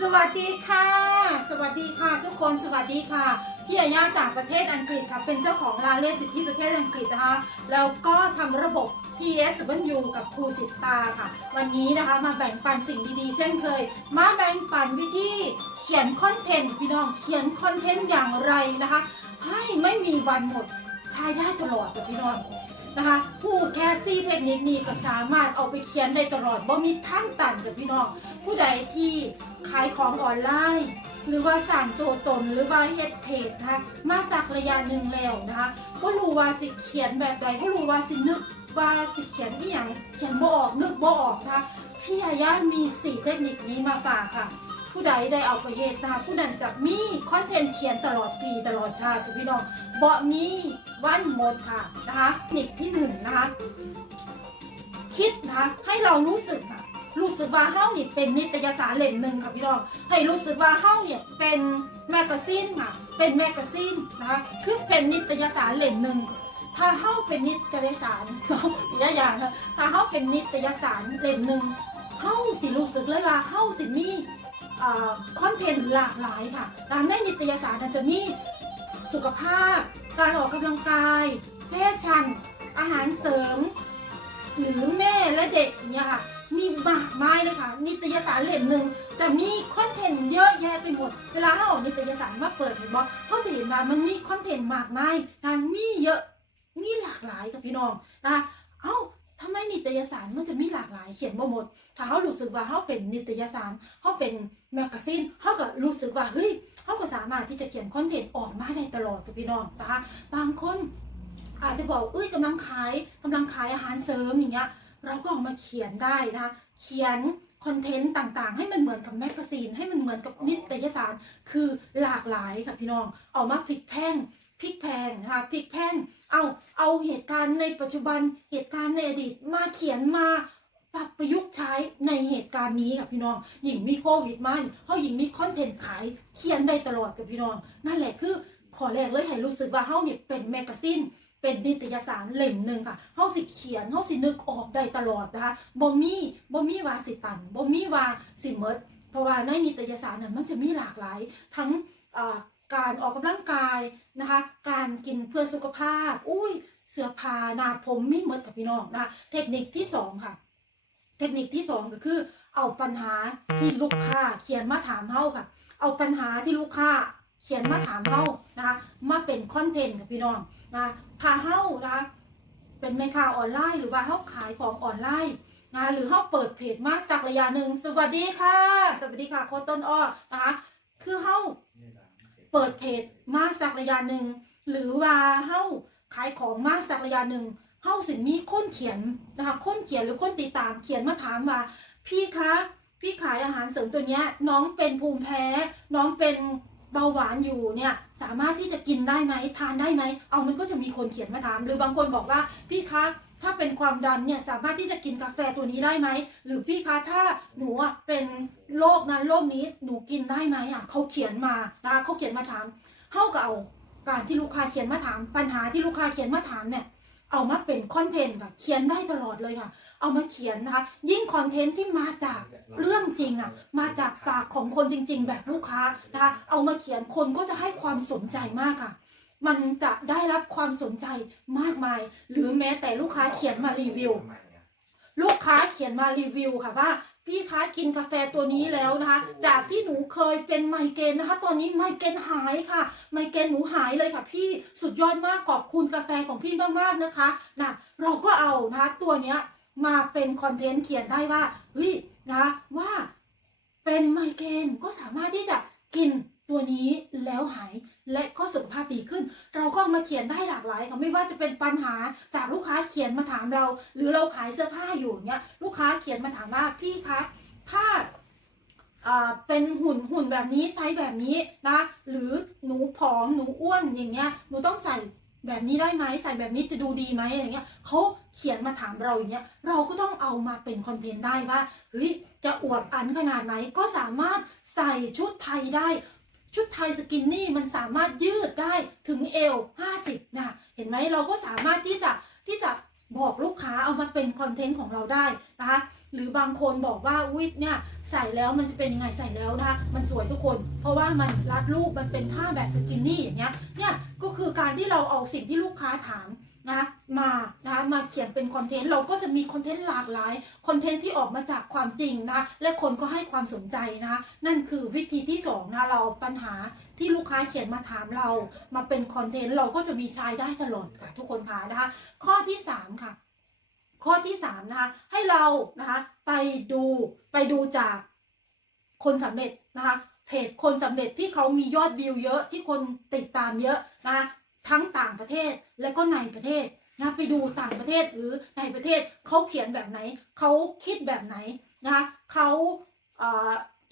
สวัสดีค่ะ สวัสดีค่ะ ทุกคนสวัสดีค่ะพี่อาญาจากประเทศอังกฤษค่ะเป็นเจ้าของร้านเล่อยู่ที่ประเทศอังกฤษนะคะแล้วก็ทำระบบ PSW กับครูสิตาค่ะ วันนี้นะคะมาแบ่งปันสิ่งดีๆ เช่นเคย มาแบ่งปันวิธีเขียนคอนเทนต์พี่น้องเขียนคอนเทนต์อย่างไรนะคะ ให้ไม่มีวันหมดใช้ได้ตลอดกับพี่น้องนะคะผู้แคสซี่เทคนิคนี้ก็สามารถเอาไปเขียนได้ตลอดว่ามีท่านตันกับพี่น้องผู้ใดที่ ขายของออนไลน์ หรือว่าสั่งตัวตนหรือว่าเฮ็ดเพจนะคะมาสักระยะหนึ่งแล้วนะคะก็รู้ว่าสิเขียนแบบใดก็รู้ว่าสินึกว่าสิเขียนอีหยังเขียนบ่ออกนึกบ่ออกนะคะพี่ยายามีสี่เทคนิคนี้มาฝากค่ะ ผู้ใดได้เอาไปเฮ็ดนะคะผู้นั้นจะมีคอนเทนต์เขียนตลอดปีตลอดชาติพี่น้องบ่มีวันหมดค่ะนะคะเทคนิคที่หนึ่งนะคะคิดนะคะให้เรารู้สึกค่ะ รู้สึกว่าเฮ้าเนี่ยเป็นนิตยสารเล่มหนึ่งค่ะพี่น้องให้รู้สึกว่าเฮ้าเนี่ยเป็นแมกกาซีนค่ะเป็นแมกกาซีนนะคะคือเป็นนิตยสารเล่มหนึ่งถ้าเฮ้าเป็นนิตยสารเราอีกอย่างนะถ้าเฮ้าเป็นนิตยสารเล่มหนึ่งเฮ้าสิรู้สึกเลยว่าเฮ้าสิมีคอนเทนต์หลากหลายค่ะในนิตยสารนั้นจะมีสุขภาพ การออกกำลังกายแฟชั่นอาหารเสริม หรือแม่และเด็กเนี่ยค่ะ มีมากมายเลยค่ะ นิตยสารเล่มหนึ่งจะมีคอนเทนต์เยอะแยะไปหมด เวลาเขาออกนิตยสารมาเปิดเห็นบอกเขาสิเห็นว่ามันมีคอนเทนต์มากมายนะมีเยอะ มีหลากหลายกับพี่น้องนะคะเอ้าทำไมนิตยสารมันจะมีหลากหลายเขียนบ่หมด ถ้าเขารู้สึกว่าเขาเป็นนิตยสารเขาเป็นแมกกาซีนเขาก็รู้สึกว่าเฮ้ยเขาก็สามารถที่จะเขียนคอนเทนต์ออกมาได้ตลอดกับพี่น้องนะคะบางคนอาจจะบอกเอ้ยกำลังขายกำลังขายอาหารเสริมอย่างเงี้ย เราก็เอามาเขียนได้นะคะเขียนคอนเทนต์ต่างๆ ให้มันเหมือนกับแมกกาซีน ให้มันเหมือนกับนิตยสารคือหลากหลายค่ะพี่น้องเอามาพลิกแพงพลิกแพงนะคะพลิกแพงเอาเอาเหตุการณ์ในปัจจุบันเหตุการณ์ในอดีตมาเขียนมาปรับประยุกต์ใช้ในเหตุการณ์นี้ค่ะพี่น้องหญิงมีโควิดมันเขาหญิงมีคอนเทนต์ขายเขียนได้ตลอดกับพี่น้อง นั่นแหละคือขอแรกเลยให้รู้สึกว่าเฮาเนี่ยเป็นแมกกาซีน เป็นนิตยสารเล่มหนึ่งค่ะเฮาสิเขียนเฮาสินึกออกได้ตลอดนะคะบ่มีบ่มีว่าสิตันบ่มีว่าสิเมดเพราะว่าในนิตยสารนั้นมันจะมีหลากหลาย ทั้งการออกกำลังกายนะคะ การกินเพื่อสุขภาพ อุ้ย เสื้อผ้าหน้าผมมีหมดกับพี่น้องนะคะเทคนิคที่สองค่ะ เทคนิคที่สองก็คือ เอาปัญหาที่ลูกค้าเขียนมาถามเฮาค่ะ เอาปัญหาที่ลูกค้าเขียนมาถามเฮา นะคะมาเป็นคอนเทนต์กับพี่น้องนะพาเฮานะคะเป็นแม่ค้าออนไลน์ หรือว่าเฮาขายของออนไลน์นะหรือเฮาเปิดเพจมาสักระยะหนึ่งสวัสดีค่ะ สวัสดีค่ะโคต้นอ้อนะคะคือเฮาเปิดเพจมาสักระยะหนึ่งหรือว่าเฮาขายของมาสักระยะหนึ่งเฮาสิมีคนเขียนนะคะคนเขียนหรือคนติดตามเขียนมาถามว่า พี่คะพี่ขายอาหารเสริมตัวเนี้ยน้องเป็นภูมิแพ้ น้องเป็น เบาหวานอยู่เนี่ยสามารถที่จะกินได้ไหมทานได้ไหมเอามันก็จะมีคนเขียนมาถาม หรือบางคนบอกว่าพี่คะถ้าเป็นความดันเนี่ยสามารถที่จะกินกาแฟตัวนี้ได้ไหมหรือพี่คะถ้าหนูอะเป็นโรคนั้นโรคนี้หนูกินได้ไหมอะเขาเขียนมานะเขาเขียนมาถามเขาก็เอาการที่ลูกค้าเขียนมาถาม ปัญหาที่ลูกค้าเขียนมาถามเนี่ย เอามาเป็นคอนเทนต์ค่ะเขียนได้ตลอดเลยค่ะ เอามาเขียนนะคะ ยิ่งคอนเทนต์ที่มาจากเรื่องจริงอะมาจากปากของคนจริง ๆ แบบลูกค้านะคะเอามาเขียนคนก็จะให้ความสนใจมากค่ะมันจะได้รับความสนใจมากมาย หรือแม้แต่ลูกค้าเขียนมารีวิว ลูกค้าเขียนมารีวิวค่ะว่าพี่คะกินกาแฟตัวนี้แล้วนะคะ จากที่หนูเคยเป็นไมเกรนนะคะ ตอนนี้ไมเกรนหายค่ะ ไมเกรนหนูหายเลยค่ะ พี่สุดยอดมากขอบคุณกาแฟของพี่มากๆนะคะนะเราก็เอานะคะตัวเนี้ยมาเป็นคอนเทนต์เขียนได้ว่าเฮ้ยนะว่าเป็นไมเกรนก็สามารถที่จะกิน ตัวนี้แล้วหายและก็สุขภาพดีขึ้น เราก็มาเขียนได้หลากหลายค่ะไม่ว่าจะเป็นปัญหาจากลูกค้าเขียนมาถามเรา หรือเราขายเสื้อผ้าอยู่เนี้ยลูกค้าเขียนมาถามว่าพี่คะถ้าอ่าเป็นหุ่นหุ่นแบบนี้ไซส์แบบนี้นะหรือหนูผอมหนูอ้วนอย่างเงี้ยหนูต้องใส่แบบนี้ได้ไหมใส่แบบนี้จะดูดีไหมอะไรเงี้ยเขาเขียนมาถามเราอย่างเงี้ยเราก็ต้องเอามาเป็นคอนเทนต์ได้ว่าเฮ้ยจะอวดอันขนาดไหนก็สามารถใส่ชุดไทยได้ ชุดไทยสกินนี่มันสามารถยืดได้ถึงเอว50นะเห็นไหมเราก็สามารถที่จะที่จะบอกลูกค้าเอามาเป็นคอนเทนต์ของเราได้นะคะหรือบางคนบอกว่าอุ้ยเนี่ยใส่แล้วมันจะเป็นยังไงใส่แล้วนะคะมันสวยทุกคน เพราะว่ามันรัดรูปมันเป็นผ้าแบบสกินนี่อย่างเงี้ยเนี่ยก็คือการที่เราเอาสิ่งที่ลูกค้าถาม นะมานะมาเขียนเป็นคอนเทนต์เราก็จะมีคอนเทนต์หลากหลายคอนเทนต์ที่ออกมาจากความจริงนะและคนก็ให้ความสนใจนะนั่นคือวิธีที่สองนะเราเอาปัญหาที่ลูกค้าเขียนมาถามเรา มาเป็นคอนเทนต์เราก็จะมีใช้ได้ตลอดค่ะทุกคนค่ะนะคะข้อที่สามค่ะ ข้อที่สามนะคะให้เรานะคะไปดูไปดูจากคนสำเร็จนะคะเพจคนสำเร็จที่เขามียอดวิวเยอะที่คนติดตามเยอะนะคะ ทั้งต่างประเทศและก็ในประเทศนะไปดูต่างประเทศหรือในประเทศเขาเขียนแบบไหนเขาคิดแบบไหนนะเขา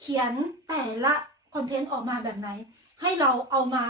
เขียนแต่ละคอนเทนต์ออกมาแบบไหน ให้เราเอามา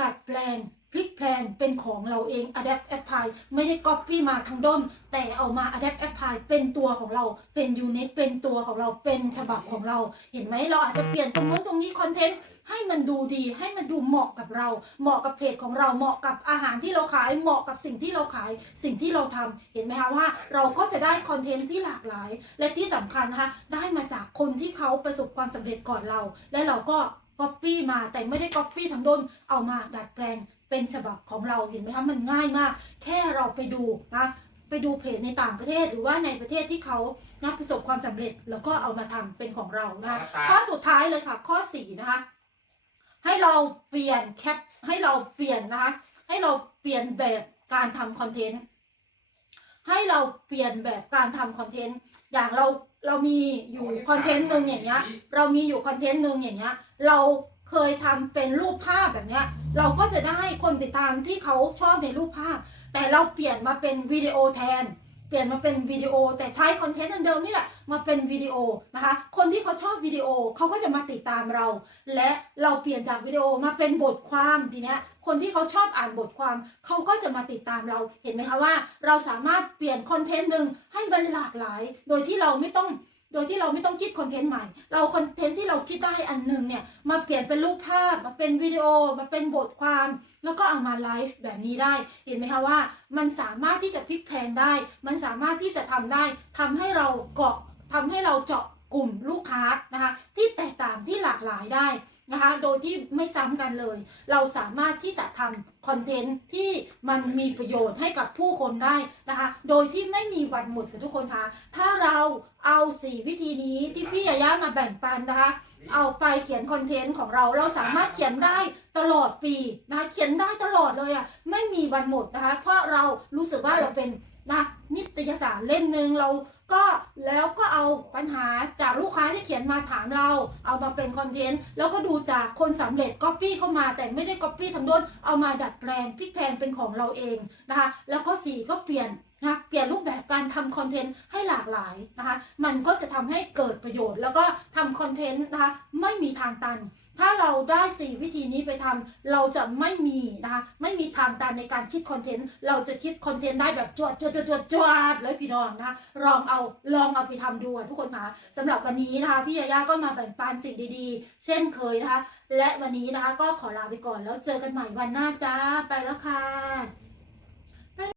ดัดแปลง พลิกแปลงเป็นของเราเอง adapt apply ไม่ได้ copy มาทั้งด้น แต่เอามา adapt apply เป็นตัวของเราเป็นยูนิตเป็นตัวของเราเป็นฉบับของเรา เห็นไหมเราอาจจะเปลี่ยนตรงนู้นตรงนี้คอนเทนต์ให้มันดูดีให้มันดูเหมาะกับเรา เหมาะกับเพจของเราเหมาะกับอาหารที่เราขายเหมาะกับสิ่งที่เราขายสิ่งที่เราทำเห็นไหมคะว่า เราก็จะได้คอนเทนต์ที่หลากหลาย และที่สำคัญนะคะได้มาจากคนที่เขาประสบความสำเร็จก่อนเรา และเราก็ก๊อปปี้มาแต่ไม่ได้ก๊อปปี้ทั้งด้นเอามาดัดแปลง เป็นฉบับของเราเห็นไหมคะมันง่ายมาก แค่เราไปดูนะไปดูเพจในต่างประเทศหรือว่าในประเทศที่เขานะประสบความสำเร็จแล้วก็เอามาทำเป็นของเรานะคะข้อสุดท้ายเลยค่ะ ข้อสี่นะคะให้เราเปลี่ยนแคปให้เราเปลี่ยนนะคะให้เราเปลี่ยนแบบการทำคอนเทนต์ให้เราเปลี่ยนแบบการทำคอนเทนต์อย่างเราเรามีอยู่คอนเทนต์หนึ่งอย่างเงี้ย เรามีอยู่คอนเทนต์หนึ่งอย่างเงี้ย เรา เคยทำเป็นรูปภาพแบบเนี้ย เราก็จะได้คนติดตามที่เขาชอบในรูปภาพ แต่เราเปลี่ยนมาเป็นวิดีโอแทน เปลี่ยนมาเป็นวิดีโอ แต่ใช้คอนเทนต์เดิมนี่แหละมาเป็นวิดีโอนะคะ คนที่เขาชอบวิดีโอเขาก็จะมาติดตามเรา และเราเปลี่ยนจากวิดีโอมาเป็นบทความทีเนี้ยคนที่เขาชอบอ่านบทความเขาก็จะมาติดตามเราเห็นไหมคะว่า เราสามารถเปลี่ยนคอนเทนต์หนึ่งให้มันหลากหลาย โดยที่เราไม่ต้อง โดยที่เราไม่ต้องคิดคอนเทนต์ใหม่ เราคอนเทนต์ที่เราคิดได้อันหนึ่งเนี่ยมาเปลี่ยนเป็นรูปภาพมาเป็นวิดีโอมาเป็นบทความ แล้วก็เอามาไลฟ์แบบนี้ได้ เห็นไหมคะว่า มันสามารถที่จะพลิกแพลงได้ มันสามารถที่จะทำได้ทำให้เราเกาะทำให้เราเจาะ กลุ่มลูกค้านะคะ ที่แตกต่างที่หลากหลายได้นะคะ โดยที่ไม่ซ้ำกันเลย เราสามารถที่จะทำคอนเทนต์ที่มันมีประโยชน์ให้กับผู้คนได้นะคะ โดยที่ไม่มีวันหมดกับทุกคนคะ ถ้าเราเอาสี่วิธีนี้ที่พี่ยาย่ามาแบ่งปันนะคะ เอาไปเขียนคอนเทนต์ของเรา เราสามารถเขียนได้ตลอดปีนะคะ เขียนได้ตลอดเลยอะ ไม่มีวันหมดนะคะ เพราะเรารู้สึกว่าเราเป็น นะนิตยสารเล่มหนึ่งเราก็แล้วก็เอาปัญหาจากลูกค้าที่เขียนมาถามเรา เอามาเป็นคอนเทนต์แล้วก็ดูจากคนสำเร็จก๊อปปี้เข้ามาแต่ไม่ได้ก๊อปปี้ทั้งด้นเอามาดัดแปลงพลิกแพลงเป็นของเราเองนะคะแล้วก็สีก็เปลี่ยน นะเปลี่ยนรูปแบบการทำคอนเทนต์ให้หลากหลายนะคะมันก็จะทำให้เกิดประโยชน์ แล้วก็ทำคอนเทนต์นะคะไม่มีทางตัน ถ้าเราได้ 4 วิธีนี้ไปทำเราจะไม่มีนะคะไม่มีทางตันในการคิดคอนเทนต์เราจะคิดคอนเทนต์ได้แบบจวดจวดจวดจวดจวดเลยพี่น้องนะคะลองเอาลองเอาไปทำดูทุกคนคะสำหรับวันนี้นะคะพี่ยาย่าก็มาแบ่งปันสิ่งดีๆ เช่นเคยนะคะและวันนี้นะคะก็ขอลาไปก่อนแล้วเจอกันใหม่วันหน้าจ้าไปแล้วค่ะ